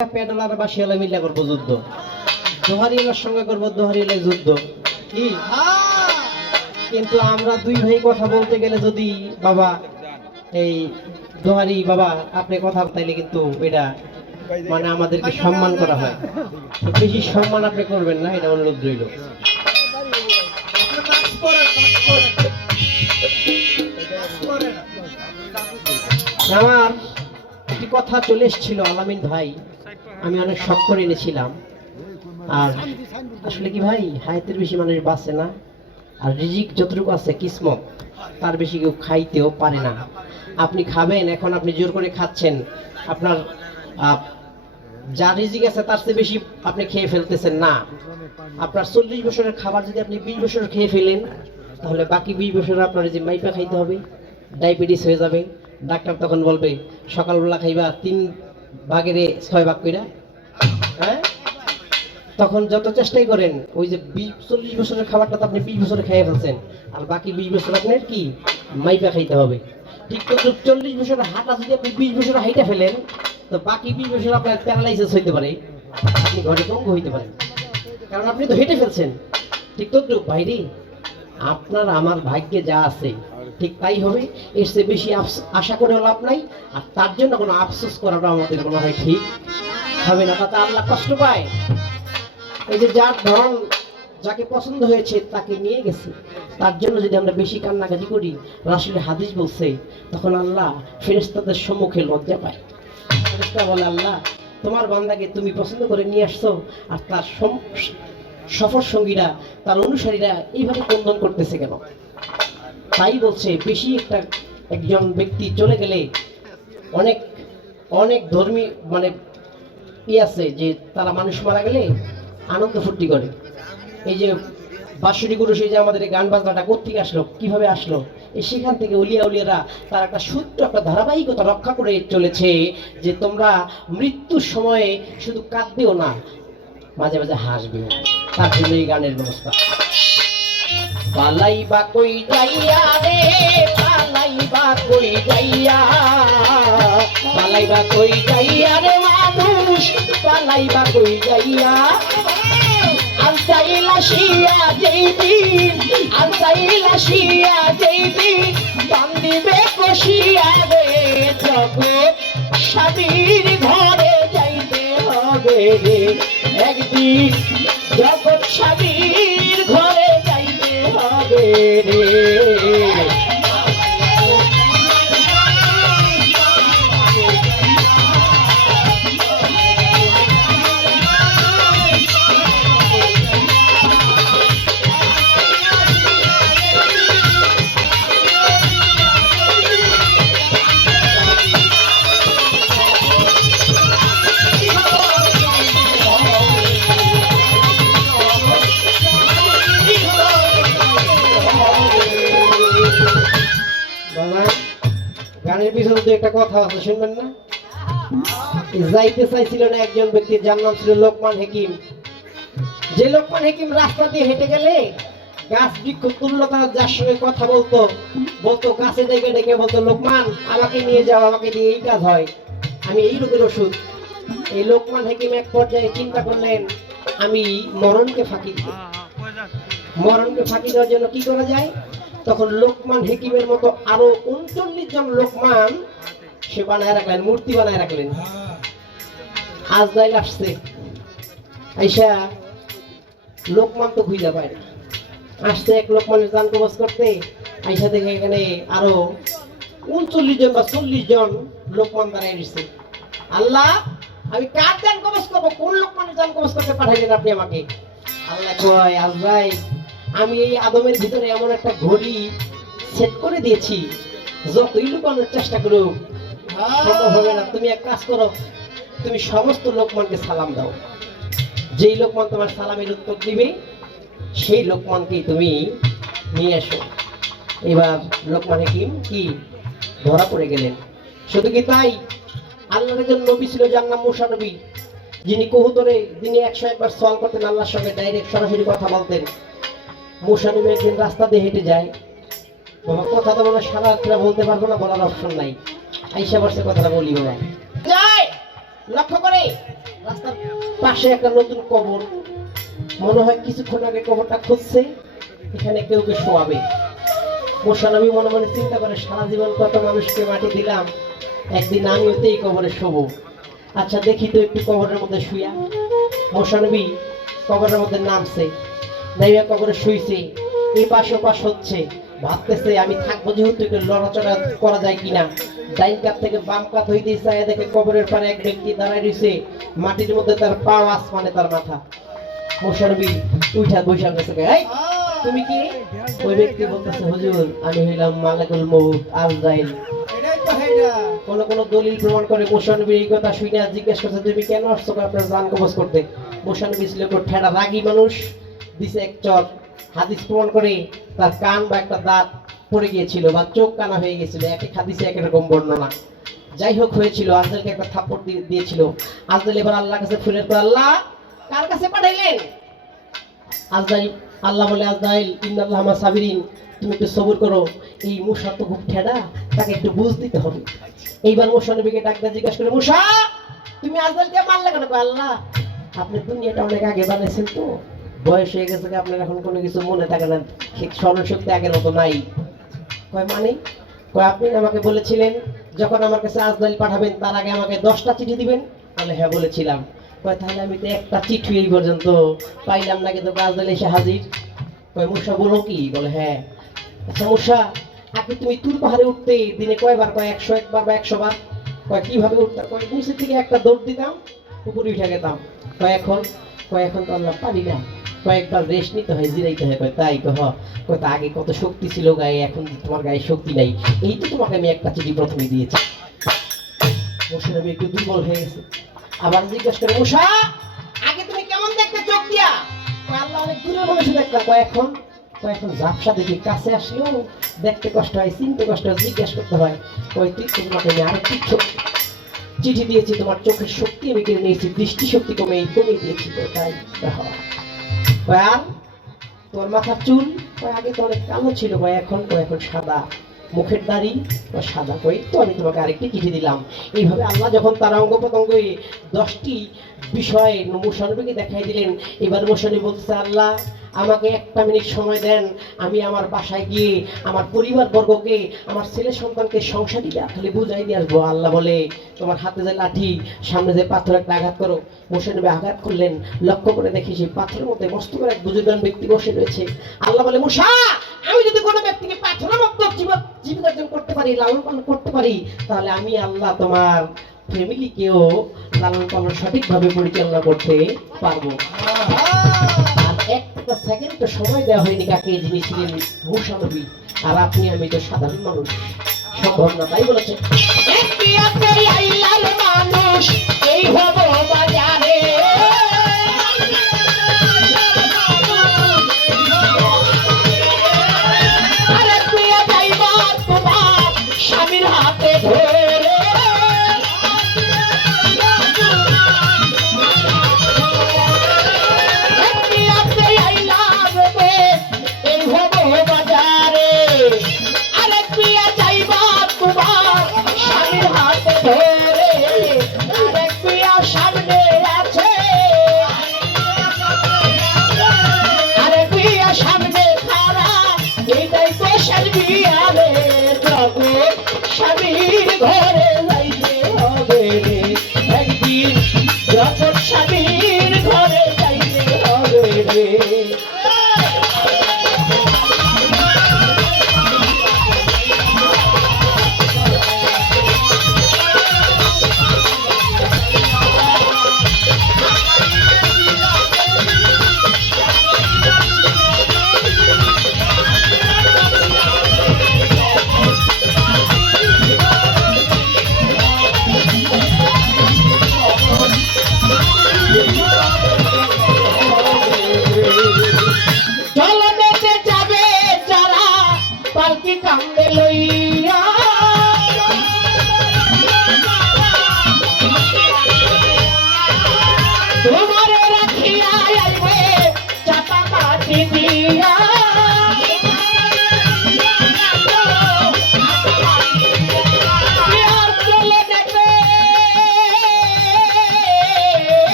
পেডালার বাসিয়ালা মিল্লা করবো যুদ্ধ, দোহারিয়ালার সঙ্গে করবো দোহারিয়ালাই যুদ্ধ কি। কিন্তু আমরা দুই ভাই কথা বলতে গেলে যদি বাবা এই দোহারি বাবা আপনি কথা তাইলে কিন্তু এটা মানে আমাদেরকে সম্মান করা হয়, বেশি সম্মান আপনি করবেন না, এটা অনুরোধ রইল। আমার একটি কথা চলে এসেছিল আলামিন ভাই, আমি অনেক শখ করে এনেছিলাম। আর আসলে কি ভাই, হায়াতের বেশি মানুষ বাঁচে না, আর রিজিক যতটুকু আছে কিসমত তার বেশি কেউ খাইতেও পারে না। আপনি খাবেন, এখন আপনি জোর করে খাচ্ছেন, আপনার যা রিজিক আছে তার চেয়ে বেশি আপনি খেয়ে ফেলতেছেন না। আপনার 40 বছরের খাবার যদি আপনি 20 বছর খেয়ে ফেলেন, তাহলে বাকি 20 বছর আপনার যে মাইপা খাইতে হবে, ডায়াবেটিস হয়ে যাবে। ডাক্তার তখন বলবে সকালবেলা খাইবা 3 ভাগের 6 ভাগ কইরা, হ্যাঁ। তখন যত চেষ্টাই করেন ওই যে 40 বছরের খাবারটা তো আপনি 20 বছরে খেয়ে ফেলছেন, আর বাকি 20 বছর আপনার কি মাইপা খাইতে হবে। ঠিক তো 40 বছরের হাঁটা যদি আপনি 20 বছরে হাইটা ফেলেন, তো বাকি 20 বছর আপনার প্যারালাইসিস হইতে পারে, আপনি ঘরে পঙ্গু হইতে পারেন, কারণ আপনি তো হেঁটে ফেলছেন। ঠিক তো ভাইরে, আপনার আমার ভাগ্যে যা আছে ঠিক তাই হবে, এর চেয়ে বেশি আশা করে লাভ নাই। আর তার জন্য কোনো আফসোস করাটা আমাদের মনে হয় ঠিক হবে না, তাতে আল্লাহ কষ্ট পায়। এই যে যার ধন যাকে পছন্দ হয়েছে তাকে নিয়ে গেছে, তার জন্য যদি আমরা বেশি কান্নাকাটি করি, রাসূলের হাদিস বলছে, তখন আল্লাহ ফেরেশতাদের সম্মুখে লজ্জা পায়। ফেরেশতা বলে, আল্লাহ তোমার বান্দাকে তুমি পছন্দ করে নিয়ে আসছো, আর তার সফর সঙ্গীরা তার অনুসারীরা এইভাবে ক্রন্দন করতেছে কেন? তাই বলছে বেশি একজন ব্যক্তি চলে গেলে অনেক অনেক ধর্মী মানে আছে যে তারা মানুষ মারা গেলে আনন্দ ফুর্তি করে। এই যে বাঁশুরি গুরু, সেই যে আমাদের এই গান বাজনাটা কোত্থেকে আসলো, কিভাবে আসলো, সেখান থেকে উলিয়া উলিয়ারা তার একটা সূত্র, একটা ধারাবাহিকতা রক্ষা করে চলেছে যে তোমরা মৃত্যুর সময়ে শুধু কাঁদবেও না, মাঝে মাঝে হাসবেও। তার জন্য এই গানের ব্যবস্থা। পালাইবা কই যাইয়া রে, পালাইবা কই যাইয়া, পালাইবা কই যাইয়া রে মানুষ, পালাইবা কই যাইয়া। আনসাইলা শিয়া যেদিন, আনসাইলা শিয়া যেদিন, বান্দিবে কষিয়া রে, জগৎ স্বামীর ঘরে যাইতে হবে রে একদিন, জগৎ স্বামীর ঘরে যাইতে হবে রে। গানের পিছনে তো একটা কথা আছে, শুনবেন না? যাইতে চাইছিল না একজন ব্যক্তি, যার নাম ছিল লোকমান হাকিম। যে লোকমান হাকিম রাস্তা দিয়ে হেঁটে গেলে গাছ বৃক্ষ তুললো, তার যার সঙ্গে কথা বলতো বলতো গাছে ডেকে ডেকে বলতো, লোকমান আমাকে নিয়ে যাও, আমাকে দিয়ে এই কাজ হয়, আমি এই রোগের ওষুধ। এই লোকমান হাকিম এক পর্যায়ে চিন্তা করলেন, আমি মরণকে ফাঁকি দিব, মরণকে ফাঁকি দেওয়ার জন্য কি করা যায়? তখন লোকমান হাকিমের মতো আরো 39 জন লোকমান সে বানায় রাখলেন, মূর্তি বানায় রাখলেন। আজরাইল আসছে, আইসা লোকমান তো খুঁজে পায় না, আসছে এক লোকমানের জান কবজ করতে, আইসা দেখে এখানে আরো 39 জন বা 40 জন লোকমান দাঁড়ায় রয়েছে। আল্লাহ, আমি কার জান কবজ করবো? কোন লোকমানের জান কবজ করতে পাঠাইলেন আপনি আমাকে? আল্লাহ কয়, আজরাইল আমি এই আদমের ভিতরে এমন একটা ঘড়ি সেট করে দিয়েছি, যতই লুকানোর চেষ্টা করো সম্ভব হবে না। তুমি এক কাজ করো, তুমি সমস্ত লোকমানকে সালাম দাও, যেই লোকমান তোমার সালামের উত্তর দিবে সেই লোকমানকেই তুমি নিয়ে এসো। এবার লোকমান হাকিম কি ধরা পড়ে গেলেন। শুধু কি তাই, আল্লাহর একজন নবী ছিল যার নাম মুসা নবী, যিনি কবুতরে দিনে 101 বার সওয়াল করতেন, আল্লাহর সঙ্গে ডাইরেক্ট সরাসরি কথা বলতেন। মুসা নবী একদিন রাস্তা দিয়ে হেঁটে যায়, বাবা কথা তো বলে সারা রাত্রে বলতে পারবো না, বলার অপশন নাই, আইসা বসে কথাটা বলি বাবা। যায় লক্ষ্য করে পাশে একটা নতুন কবর, মনে হয় কিছুক্ষণ আগে কবরটা খুঁজছে, এখানে কেউ কে শোয়াবে। মোশানবী মনে মনে চিন্তা করে, সারা জীবন কত মানুষকে মাটি দিলাম, একদিন আমিও তো এই কবরে শোবো। আচ্ছা দেখি তো একটু কবরের মধ্যে শুয়া। মোশানবী কবরের মধ্যে নামছে, নাইয়া কবরে শুইছে, এই পাশ ওপাশ হচ্ছে, ভাবতেছে আমি থাকবো যেহেতু একটু লড়াচড়া করা যায় কিনা। ডাইন কাত থেকে বাম কাত হইতে চায়, দেখে কবরের পারে এক ব্যক্তি দাঁড়ায় রয়েছে, মাটির মধ্যে তার পা, আসমানে তার মাথা। মোশানবী উঠা বৈশাখ গেছে, এই তুমি কি? ওই ব্যক্তি বলতেছে, হুজুর আমি হইলাম মালাকুল মউত আজরাইল। কোন কোন দলিল প্রমাণ করে মোশানবী এই কথা শুনে জিজ্ঞেস করছে, তুমি কেন আসছো আপনার জান কবজ করতে? মোশানবী ছিল ঠেড়া রাগী মানুষ, দিছে এক চর। হাদিস প্রমাণ করে তার কান বা একটা দাঁত পড়ে গিয়েছিল বা চোখ কানা হয়ে গেছিল, এক এক হাদিসে এক রকম বর্ণনা। যাই হোক হয়েছিল, আজরাইলকে একটা থাপ্পড় দিয়েছিল। আজরাইল এবার আল্লাহর কাছে ফুলের পর, আল্লাহ কার কাছে পাঠাইলেন? আজরাইল, আল্লাহ বলে, আজরাইল ইন্নাল্লাহ মা সাবিরিন, তুমি একটু সবর করো, এই মূসা তো খুব ঠেড়া, তাকে একটু বুঝ দিতে হবে। এইবার মূসা নবীকে ডাক দিয়ে জিজ্ঞাসা করে, মূসা তুমি আজরাইলকে মারলে কেন? আল্লাহ আপনি দুনিয়াটা অনেক আগে বানাইছেন, তো বয়স হয়ে গেছে, আপনার এখন কোনো কিছু মনে থাকে না, স্মরণ শক্তি আগের মতো নাই। কয় মানে? কয় আপনি আমাকে বলেছিলেন যখন আমার কাছে আজরাইল পাঠাবেন তার আগে আমাকে 10টা চিঠি দিবেন। বলে হ্যাঁ বলেছিলাম। কয় তাহলে আমি তো একটা চিঠি এই পর্যন্ত পাইলাম না, কিন্তু আজরাইল এসে হাজির। কয় মূসা বলো কি? বলে হ্যাঁ। আচ্ছা মূসা, আগে তুমি তুর পাহাড়ে উঠতে দিনে কয়বার? কয় 101 বার বা 100 বার। কয় কিভাবে উঠতাম? কয় নিচে থেকে একটা দৌড় দিতাম, উপরে উঠে গেতাম। কয় এখন? কয় এখন তো আল্লাহ পারি না, কয়েকবার রেস্ট নিতে হয়, জিরাইতে হয়। কয় তাই? কয় তা আগে কত শক্তি ছিল গায়ে, এখন তোমার গায়ে শক্তি নাই, এই তো তোমাকে আমি একটা চিঠি প্রথমে দিয়েছি। মূসা নবী একটু দুর্বল হয়ে গেছে, আবার জিজ্ঞাসা করে, মূসা আগে তুমি কেমন দেখতে চোখ দিয়া? কয় আল্লাহ অনেক দূরের মানুষে দেখতাম। কয় এখন? কয় এখন ঝাপসা দেখি, কাছে আসলেও দেখতে কষ্ট হয়, চিনতে কষ্ট হয়, জিজ্ঞাসা করতে হয়। কয় তুই তোমাকে আমি আরেকটি চিঠি দিয়েছি, তোমার চোখের শক্তি আমি কেড়ে নিয়েছি, দৃষ্টি শক্তি কমিয়ে দিয়েছি। তাই আর তোর মাথার চুল? কয় আগে তো অনেক কালো ছিল। কয় এখন? কয় এখন সাদা। মুখের দাড়ি? সাদা। কই তো আমি তোমাকে আরেকটি চিঠি দিলাম। এইভাবে আল্লাহ যখন তার অঙ্গ প্রত্যঙ্গে 10টি বিষয় মূসা নবীকে দেখাই দিলেন, এবার মূসা নবী বলতেছে, আল্লাহ আমাকে একটা মিনিট সময় দেন, আমি আমার বাসায় গিয়ে আমার পরিবার বর্গকে, আমার ছেলে সন্তানকে সংসারী খালি বুঝাই দিয়ে আসবো। আল্লাহ বলে, তোমার হাতে যে লাঠি, সামনে যে পাথর একটা আঘাত করো। মূসা নবী আঘাত করলেন, লক্ষ্য করে দেখি সেই পাথরের মধ্যে মস্ত করে এক বুজুর্গান ব্যক্তি বসে রয়েছে। আল্লাহ বলে, মূসা আমি যদি কোনো ব্যক্তিকে পাথরের মধ্যে জীবিকার্জন করতে পারি, লালন পালন করতে পারি, তাহলে আমি আল্লাহ তোমার ফ্যামিলিকেও লালন পালন সঠিকভাবে পরিচালনা করতে পারবো। আর একটা সেকেন্ড সময় দেওয়া হয়নি কাকে, যিনি ছিলেন মূসা নবী। আর আপনি আমি তো সাধারণ মানুষ, সম্ভব না। তাই বলেছে, মানুষ এই হবো বাজারে, স্বামীর হাতে ধরে এই হবো বাজারে, আরে প্রিয়া যাইবা তোমার স্বামীর হাতে ধরে, আরে প্রিয়া সামনে আছে, আরে প্রিয়া সামনে খারা, এইটাই তো সাজবিয়ারে জগৎ, স্বামীর ঘরে যাইতে হবে রে একদিন, যখন স্বামীর ঘরে যাইতে হবে রে।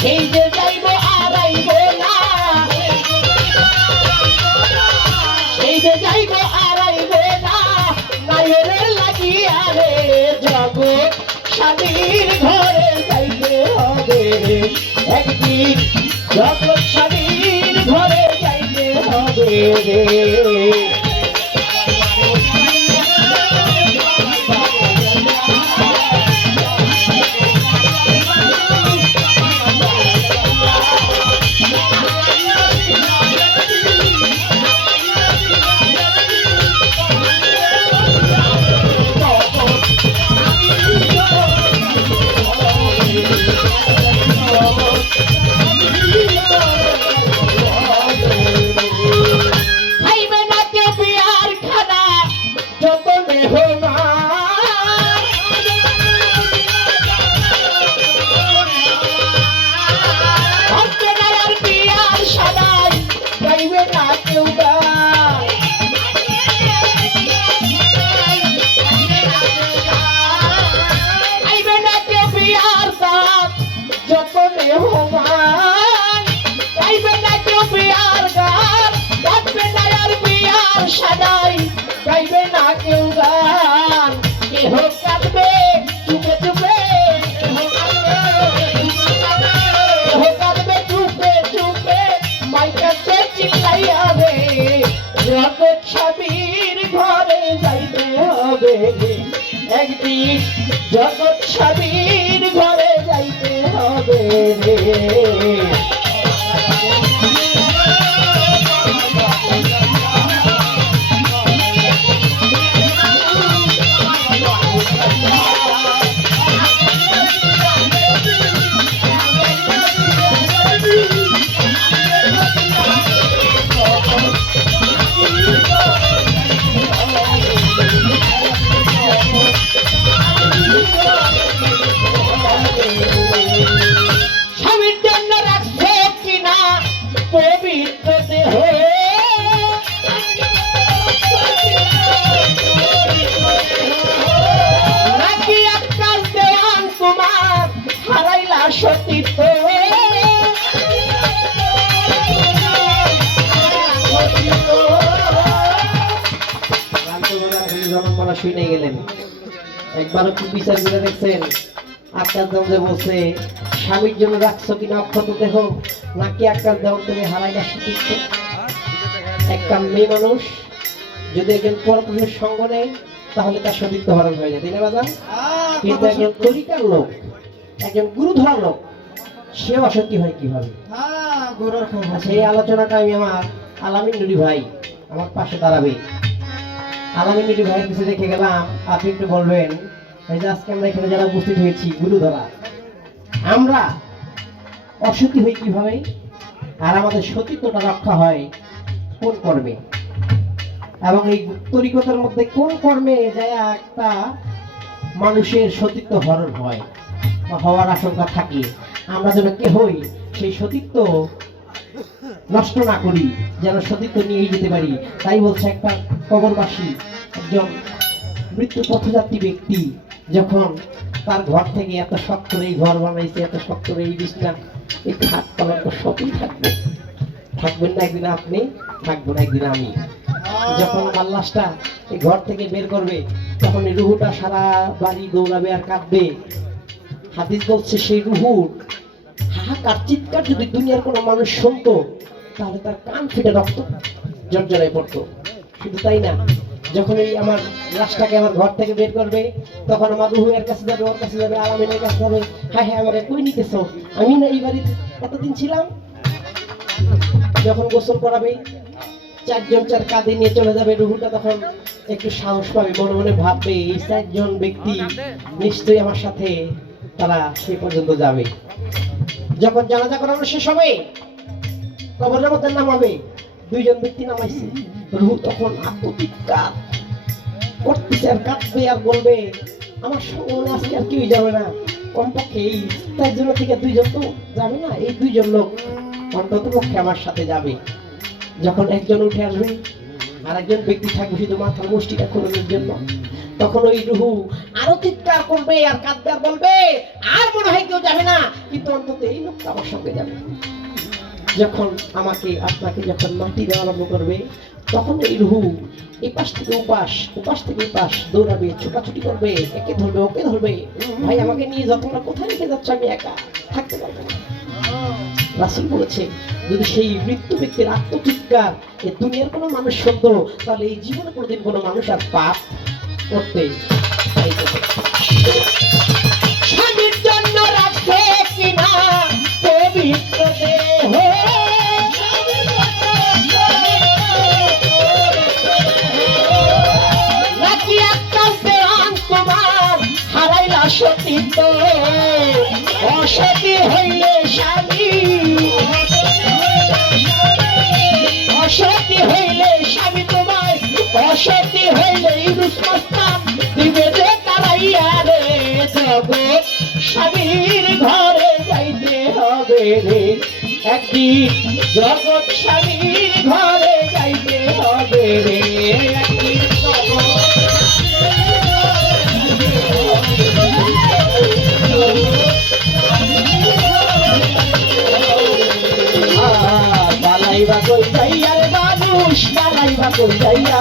সেই যে যাইব আর আইব না, সেই যে যাইব আর আইব না, নায়ের লাগিয়া রে জগৎ স্বামীর ঘরে যাইতে হবে একদিন, জগৎ স্বামীর ঘরে যাইতে হবে রে। সাদাই গাইবে না কেউ গান, কেহ কাঁদবে চুপে চুপে, কেহ কাঁদবে চুপে চুপে, মাইকাতে চিল্লাইয়া রে জগৎ স্বামীর ঘরে যাইতে হবে একদিন, জগৎ স্বামীর ঘরে যাইতে হবে রে। স্বামীর জন্য রাখছে কিনা পবিত্র দেহ, নাকি আকাশ দেওয়ান তোমার হারাইলা সতীত্ব, জনমরা শুনে গেলেন একবারও কি বিচার করে দেখছেন? আকাশ দেওয়ান যে বলছে স্বামীর জন্য রাখছো কিনা অক্ষত দেহ, নাকি আকাশ দেওয়ান তুমি হারাইলা সতীত্ব। একটা মেয়ে মানুষ যদি একজন পরপুরুষের সঙ্গ নেয় তাহলে তার সতীত্ব হরণ হয়ে যায়, তাই না বাজান? কিন্তু একজন তরিকার লোক, একজন গুরু ধরা লোক, সেও অসতী হয় কিভাবে? সেই আলোচনাটা আমি আমার আলামিন নুরি ভাই আমার পাশে দাঁড়াবে, আলামিন নুরি ভাইয়ের কাছে রেখে গেলাম। আপনি একটু বলবেন এই যে আজকে আমরা এখানে যারা উপস্থিত হয়েছি গুরু ধরা, আমরা অসতী হই কিভাবে, আর আমাদের সতীত্বটা রক্ষা হয় কোন কর্মে, এবং এই তরিকতার মধ্যে কোন কর্মে যায় একটা মানুষের সতীত্ব হরণ হয় বা হওয়ার আশঙ্কা থাকে, আমরা যেন কে হই সেই সতীত্ব নষ্ট না করি, যেন সতীত্ব নিয়ে যেতে পারি। তাই বলছে একটা কবরবাসী, একজন মৃত্যু পথযাত্রী ব্যক্তি যখন তার ঘর থেকে এত শক্ত এই ঘর বানাইছে, এত শক্ত এই বিছনা, এই খাট পালন তো সবই থাকবে, থাকবেন না একদিন আপনি, থাকবো না একদিন আমি। যখন আমার লাশটা এই ঘর থেকে বের করবে তখন এই রুহুটা সারা বাড়ি দৌড়াবে আর কাঁদবে। হাদিস বলছে সেই রুহুর হাহাকার চিৎকার যদি দুনিয়ার কোনো মানুষ শুনতো তাহলে তার কান ফেটে রক্ত জর্জরায় পড়তো। শুধু তাই না, যখন এই আমার লাশটাকে আমার ঘর থেকে বের করবে তখন আমার রুহু এর কাছে যাবে, ওর কাছে যাবে, আলামিনের কাছে যাবে, হ্যাঁ হ্যাঁ আমাকে কই নিতেছো, আমি না এই বাড়িতে এতদিন ছিলাম। যখন গোসল করাবে চারজন চার কাঁধে নিয়ে চলে যাবে, রুহুটা তখন একটু সাহস পাবে, মনে মনে ভাববে এই চারজন ব্যক্তি নিশ্চয়ই আমার সাথে তারা সে পর্যন্ত যাবে। যখন জানাজা করানো শেষ হবে কবরের মধ্যে নামাবে, দুইজন ব্যক্তি নামাইছে, রুহু তখন আত্মচিৎকার করতেছে আর কাঁদবে আর বলবে আমার সঙ্গে আজকে আর কেউই যাবে না, কমপক্ষে এই চারজন থেকে দুইজন তো যাবে না, এই দুইজন লোক অন্তত পক্ষে আমার সাথে যাবে। যখন একজন উঠে আসবে আর একজন ব্যক্তি থাকবে শুধু মাথার মুষ্টিটা খোলানোর জন্য, তখন ওই রুহু আরো চিৎকার করবে আর কাঁদবে আর বলবে, আর মনে হয় কেউ যাবে না, কিন্তু অন্তত এই লোকটা আমার সঙ্গে যাবে। যখন আমাকে আপনাকে যখন মাটি দেওয়া আরম্ভ করবে, তখন এই রুহু এই পাশ থেকে উপাস, উপাস থেকে উপাস দৌড়াবে, ছোটাছুটি করবে, একে ধরবে ওকে ধরবে, ভাই আমাকে নিয়ে যাও, তোমরা কোথায় রেখে যাচ্ছ, আমি একা থাকতে পারবো না। রাসূল বলেছে, যদি সেই মৃত্যু ব্যক্তির আত্মচিৎকার এই দুনিয়ার কোনো মানুষ শুনতো, তাহলে এই জীবনে কোনোদিন কোনো মানুষ আর পাপ করতে চাইতো না। স্বামীর জন্য রাখে কিনা পবিত্র দেহ, নাকি একটা প্রাণ তোমার হারাইলা সতীত্ব, অসতী হইলে স্বামী, অসতী হইলে স্বামী তোমার, অসতী হইলে ইরুস্তান দিবে যে তারাইয়া রে, জগৎ স্বামীর ঘরে যাইতে হবে রে, একদিন জগৎ স্বামীর ঘরে যাইতে হবে রে, একদিন বালাইবা কই যাইয়া রে মানুষ, বালাইবা কই যাইয়া,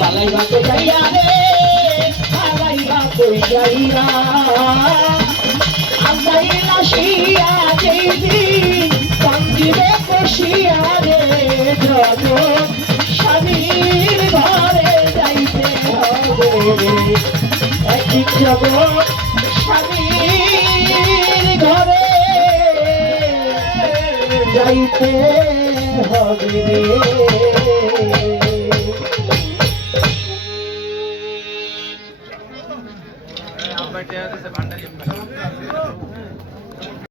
বালাইবা কই যাইয়া রে, বালাইবা কই যাইয়া, আজাইল আসিয়া যেই দিন কান্দিবে বসিয়া রে, জগৎ স্বামীর ঘরে যাইতে হবে রে, একদিন জগৎ স্বামীর ঘরে যাইতে হবে রে।